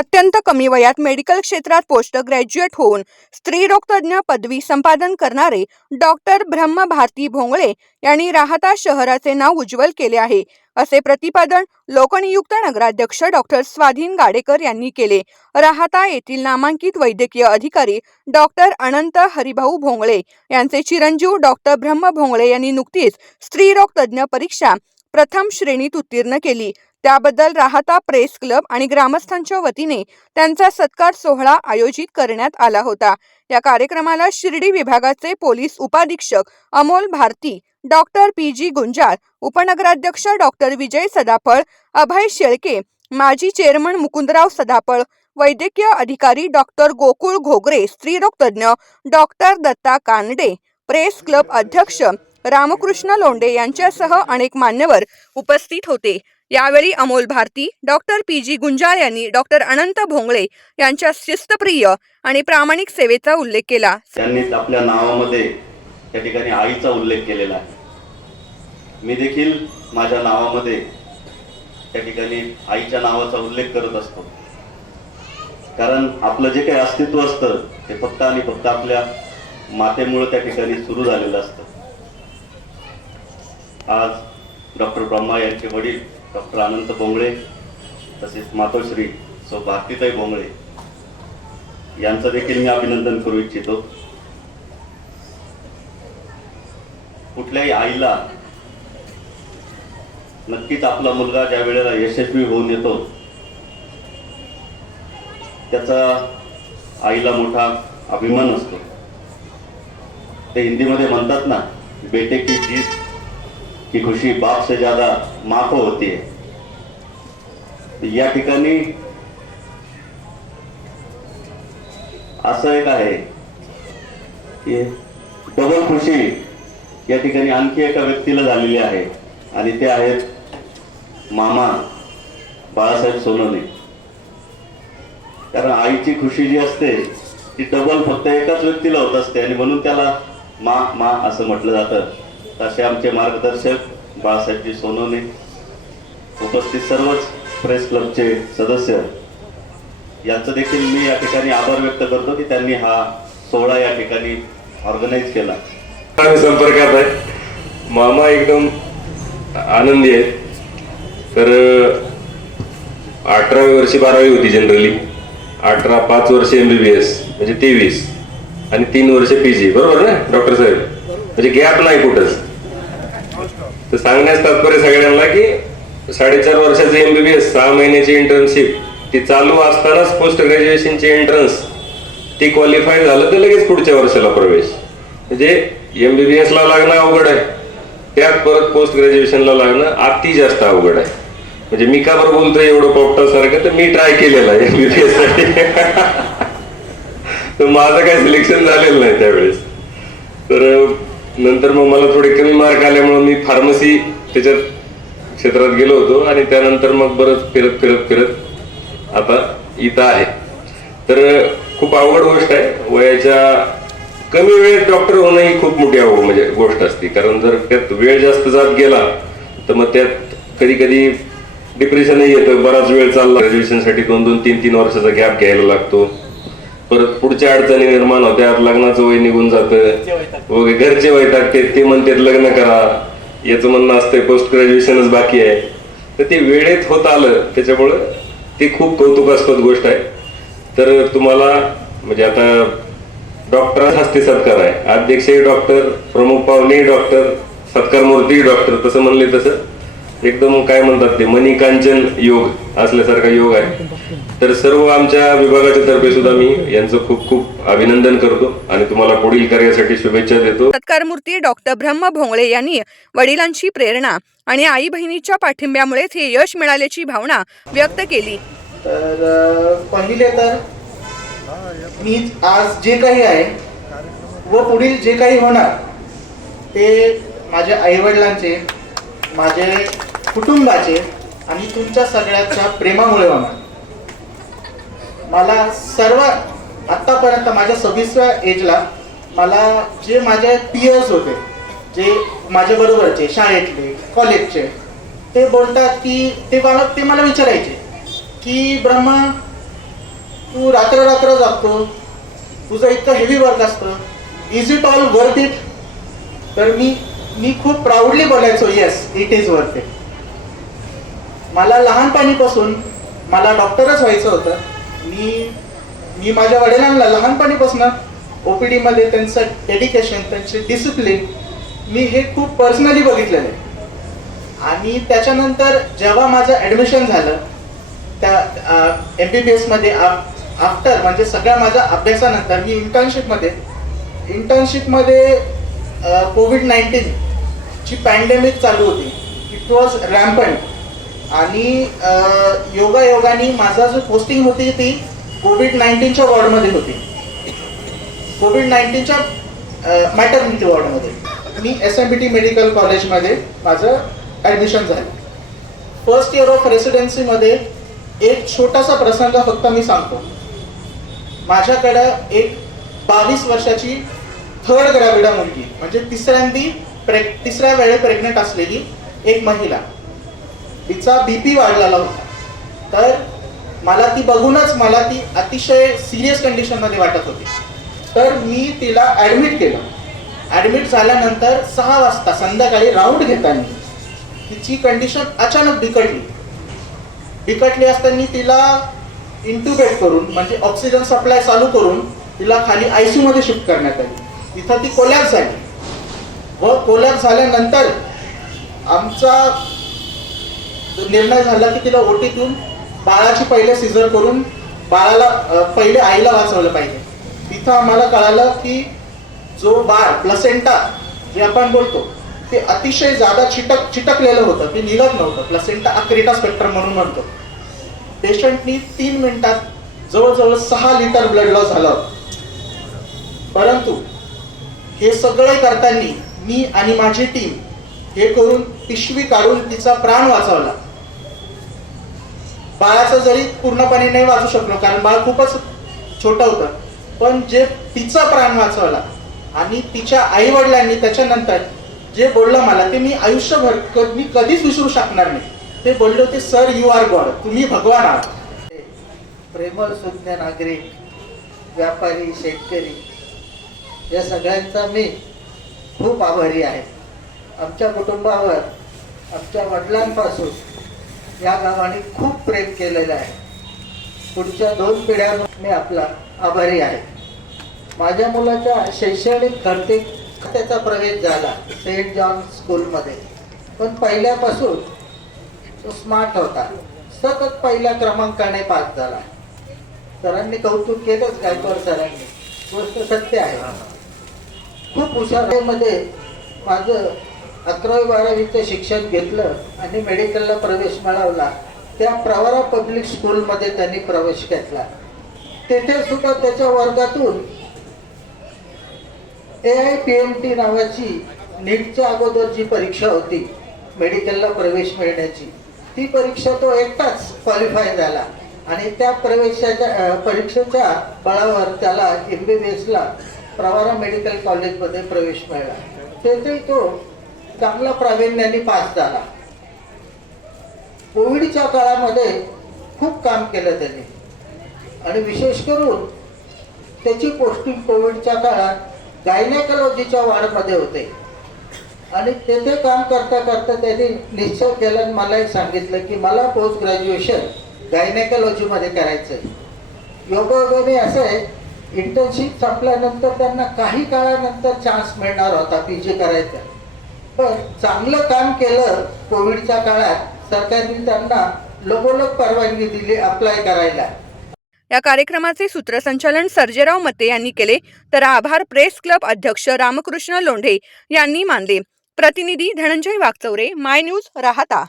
अत्यंत कमी वयात मेडिकल क्षेत्रात पोस्ट ग्रॅज्युएट होऊन स्त्रीरोग तज्ज्ञ पदवी संपादन करणारे डॉक्टर ब्रह्मभारती भोंगळे यांनी राहाता शहराचे नाव उज्ज्वल केले आहे, असे प्रतिपादन लोकनियुक्त नगराध्यक्ष डॉक्टर स्वाधीन गाडेकर यांनी केले। राहाता येथील नामांकित वैद्यकीय अधिकारी डॉक्टर अनंत हरिभाऊ भोंगळे यांचे चिरंजीव डॉक्टर ब्रह्म भोंगळे यांनी नुकतीच स्त्रीरोग तज्ज्ञ परीक्षा प्रथम श्रेणीत उत्तीर्ण केली। त्याबद्दल राहाता प्रेस क्लब आणि ग्रामस्थांच्या वतीने त्यांचा सत्कार सोहळा आयोजित करण्यात आला होता। या कार्यक्रमाला शिर्डी विभागाचे पोलीस उपाधीक्षक अमोल भारती, डॉक्टर पी.जी. गुंजाळ, उपनगराध्यक्ष डॉक्टर विजय सदाफळ, अभय शेळके, माजी चेअरमन मुकुंदराव सदाफळ, वैद्यकीय अधिकारी डॉक्टर गोकुळ घोगरे, स्त्रीरोग तज्ज्ञ doctor Datta Kanade, press club अध्यक्ष रामकृष्ण लोंढे यांच्यासह अनेक मान्यवर उपस्थित होते। यावेळी अमोल भारती, डॉक्टर पी.जी. गुंजाळ यांनी डॉक्टर अनंत भोंगळे यांच्या शिस्तप्रिय आणि प्रामाणिक सेवेचा उल्लेख केला। त्यांनी आपल्या नावामध्ये त्या ठिकाणी आईचा उल्लेख केलेला आहे। मी देखील माझ्या नावामध्ये त्या ठिकाणी आईच्या नावाचा उल्लेख करत असतो, कारण आपलं जे काही अस्तित्व असतं ते फक्त आणि फक्त आपल्या मातेमुळे त्या ठिकाणी सुरू झालेलं असतं। आज डॉक्टर ब्रह्मा यांचे वडील डॉक्टर अनंत भोंगळे तसेच मातोश्री सौ भारतीताई भोंगळे यांचं देखील मी अभिनंदन करू इच्छितो। कुठल्याही आईला नक्कीच आपला मुलगा ज्या वेळेला यशस्वी होऊन येतो त्याचा आईला मोठा अभिमान असतो। ते हिंदीमध्ये म्हणतात ना, बेटे की जीत की खुशी बाप से ज्यादा माँ को होती है। या ठिकाणी असं एक आहे की डबल खुशी या ठिकाणी आणखी एका व्यक्तीला झालेली आहे आणि ते आहेत मामा बाळासाहेब सोनवणे। कारण आईची खुशी जी असते ती डबल फक्त एकाच व्यक्तीला होत असते आणि म्हणून त्याला मा असं म्हटलं जातं। तसे आमचे मार्गदर्शक बाळासाहेबजी सोनवणे, उपस्थित सर्वच प्रेस क्लबचे सदस्य यांचं देखील मी या ठिकाणी आभार व्यक्त करतो की त्यांनी हा सोहळा या ठिकाणी ऑर्गनाईज केला। संपर्कात आहे मामा, एकदम आनंदी आहेत। तर 18व्या वर्षी 12वी होती जनरली, 5 वर्ष MBBS म्हणजे 23 आणि 3 वर्ष PG, बरोबर ना डॉक्टर साहेब? म्हणजे गॅप नाही कुठंच। तर सांगण्यास तात्पर्य सगळ्यांना की 4.5 वर्षाचं MBBS, 6 महिन्याची इंटर्नशिप ती चालू असतानाच पोस्ट ग्रॅज्युएशनची एंट्रन्स ती क्वालिफाय झालं तर लगेच पुढच्या वर्षाला प्रवेश। म्हणजे MBBS ला लागणं अवघड आहे, त्यात परत पोस्ट ग्रॅज्युएशनला लागणं अति जास्त अवघड आहे। म्हणजे मी का बरं बोलतोय एवढं पोपटासारखं, तर मी ट्राय केलेलं आहे MBBS साठी तर माझं काही सिलेक्शन झालेलं नाही त्यावेळेस। तर नंतर मग मला थोडे कमी मार्क आल्यामुळे मी फार्मसी त्याच्यात क्षेत्रात गेलो होतो आणि त्यानंतर मग बरंच फिरत आता इथं आहे। तर खूप अवघड गोष्ट आहे, वयाच्या कमी वेळेत डॉक्टर होणं ही खूप मोठी म्हणजे गोष्ट असते। कारण जर त्यात वेळ जास्त जात गेला तर मग त्यात कधी कधी डिप्रेशनही येतं। बराच वेळ चालला, ग्रॅज्युएशनसाठी 2-2, 3-3 वर्षाचा गॅप घ्यायला लागतो, परत पुढच्या अडचणी निर्माण होत्यात, लग्नाचं वय निघून जातं वगैरे, घरचे वैताग ते म्हणतात लग्न करा, याचं म्हणणं असतंय पोस्ट ग्रॅज्युएशनच बाकी आहे। तर ते वेळेत होत आलं त्याच्यामुळं ते खूप कौतुकास्पद गोष्ट आहे। तर तुम्हाला म्हणजे आता डॉक्टर हस्ते सत्कार आहे, अध्यक्षही डॉक्टर, प्रमुख पाहुणे डॉक्टर, सत्कार मूर्ती डॉक्टर, तसं म्हणले तसं एकदम काय म्हणतात ते मनी कांचन योग असल्यासारखा योग आहे। तर सर्व आमच्या विभागाच्या तर्फे सुद्धा मी यांचं खूप खूप अभिनंदन करतो आणि तुम्हाला पुढील कार्यासाठी शुभेच्छा देतो। सत्कार मूर्ती डॉक्टर ब्रह्म भोंगळे यांनी वडिलांची प्रेरणा आणि आई बहिणीच्या पाठिंब्यामुळेच हे यश मिळाल्याची भावना व्यक्त केली। तर पहिले तर मी आज जे काही आहे व पुढील जे काही होणार ते माझ्या आईवडिलांचे, माझे कुटुंबाचे आणि तुमच्या सगळ्यांच्या प्रेमामुळे होणार। मला सर्व आत्तापर्यंत माझ्या 26व्या एजला मला जे माझे पियर्स होते, जे माझ्या बरोबरचे शाळेतले कॉलेजचे, ते बोलतात की ते मला विचारायचे की ब्रह्मा तू रात्र रात्र जागतो, तुझं इतकं हेवी वर्क असतं, is it all worth it? तर मी खूप प्राऊडली बोलायचो, yes it is worth it. मला लहानपणीपासून मला डॉक्टरच व्हायचं होतं. मी माझ्या वडिलांना लहानपणीपासून OPD मध्ये त्यांचं डेडिकेशन, त्यांचे डिसिप्लिन मी हे खूप पर्सनली बघितलेलं आहे. आणि त्याच्यानंतर जेव्हा माझं ॲडमिशन झालं त्या MBBS मध्ये, आफ्टर म्हणजे सगळ्या माझ्या अभ्यासानंतर मी इंटर्नशिपमध्ये COVID-19 ची पॅन्डेमिक चालू होती. इट वॉज रॅम्पंट आणि योगायोगाने माझा जो पोस्टिंग होती ती COVID-19च्या वॉर्डमध्ये होती, COVID-19च्या मॅटर्निटी वॉर्डमध्ये. मी SMBT मेडिकल कॉलेजमध्ये माझं ॲडमिशन झालं. फर्स्ट इयर ऑफ रेसिडेन्सीमध्ये एक छोटासा प्रसंग फक्त मी सांगतो. माझ्याकडं एक 22 वर्षाची थर्ड ग्रॅव्हिडा मुलगी, म्हणजे तिसऱ्या वेळे प्रेग्नेंट असलेली एक महिला, तिचा BP वाढलेला होता. तर मला ती बघूनच मला ती अतिशय सिरियस कंडिशनमध्ये वाटत होती. तर मी तिला ॲडमिट केलं. ॲडमिट झाल्यानंतर 6 वाजता संध्याकाळी राऊंड घेताना तिची कंडिशन अचानक बिकटली असताना तिला इंट्युबेट करून, म्हणजे ऑक्सिजन सप्लाय चालू करून तिला खाली ICU मध्ये शिफ्ट करण्यात आली. तिथं ती कोलॅप्स झाली व कोलॅप्स झाल्यानंतर आमचा निर्णय झाला की तिला ओटीतून बाळाची पहिले सिझर करून बाळाला पहिले आईला वाचवलं पाहिजे. तिथं आम्हाला कळालं की जो बाळ प्लसेंटा जे आपण बोलतो ते अतिशय जादा चिटकलेलं होतं, ते निघत नव्हतं. प्लसेंटा अक्रेटा स्पेक्ट्रम म्हणून म्हणतो. पेशंटनी 3 मिनिटात जवळजवळ 6 लिटर ब्लड लॉस झाला होता. परंतु हे सगळे करताना मी आणि माझी टीम हे करून पिशवी काढून तिचा प्राण वाचवला. बाळाचं जरी पूर्णपणे नाही वाचू शकलो कारण बाळ खूपच छोटं होतं, पण जे तिचा प्राण वाचवला. आणि तिच्या आई वडिलांनी त्याच्यानंतर जे बोललं मला ते मी आयुष्यभर मी कधीच विसरू शकणार नाही. ते बोलले होते, सर यू आर गॉड, तुम्ही भगवान आहात. प्रेमळ सुज्ञ नागरिक, व्यापारी, शेतकरी या सगळ्यांचा मी खूप आभारी आहे. आमच्या कुटुंबावर आमच्या वडिलांपासून या गावाने खूप प्रेम केलेलं आहे. पुढच्या 2 पिढ्या मी आपला आभारी आहे. माझ्या मुलाच्या शैक्षणिक खात्याचा प्रवेश झाला सेंट जॉन स्कूलमध्ये, पण पहिल्यापासून तो स्मार्ट होता. सतत पहिल्या क्रमांकाने पास झाला. सरांनी कौतुक केलंच, गायकवाड सरांनी, गोष्ट सत्य आहे. खूप हुशारमध्ये माझं 11वी-12वीचं शिक्षण घेतलं आणि मेडिकलला प्रवेश मिळवला. त्या प्रवरा पब्लिक स्कूलमध्ये त्यांनी प्रवेश घेतला. तेथे सुद्धा त्याच्या वर्गातून AIPMT नावाची नीटच्या अगोदर जी परीक्षा होती मेडिकलला प्रवेश मिळण्याची, ती परीक्षा तो एकटाच क्वालिफाय झाला आणि त्या परीक्षेच्या बळावर त्याला MBBSला प्रवरा मेडिकल कॉलेजमध्ये प्रवेश मिळाला. तेथे तो चांगल्या प्रावीण्याने पास झाला. कोविडच्या काळामध्ये खूप काम केलं त्यांनी आणि विशेष करून त्याची पोस्टिंग कोविडच्या काळात गायनेकॉलॉजीच्या वार्डमध्ये होते आणि तेथे काम करता करता त्यांनी निश्चय केला. मलाही सांगितलं की मला पोस्ट ग्रॅज्युएशन गायनेकॉलॉजीमध्ये करायचं आहे. योगायोगाने असं आहे, इंटर्नशिप संपल्यानंतर त्यांना काही काळानंतर चान्स मिळणार होता PG करायचा, पण चांगलं काम केलं कोविडच्या काळात. सरकारने त्यांना लगोलग परवानगी दिली अप्लाय करायला. या कार्यक्रमाचे सूत्रसंचालन सर्जेराव मते यांनी केले, तर आभार प्रेस क्लब अध्यक्ष रामकृष्ण लोंढे यांनी मानले. प्रतिनिधी धनंजय वागचौरे, माय न्यूज, राहाता.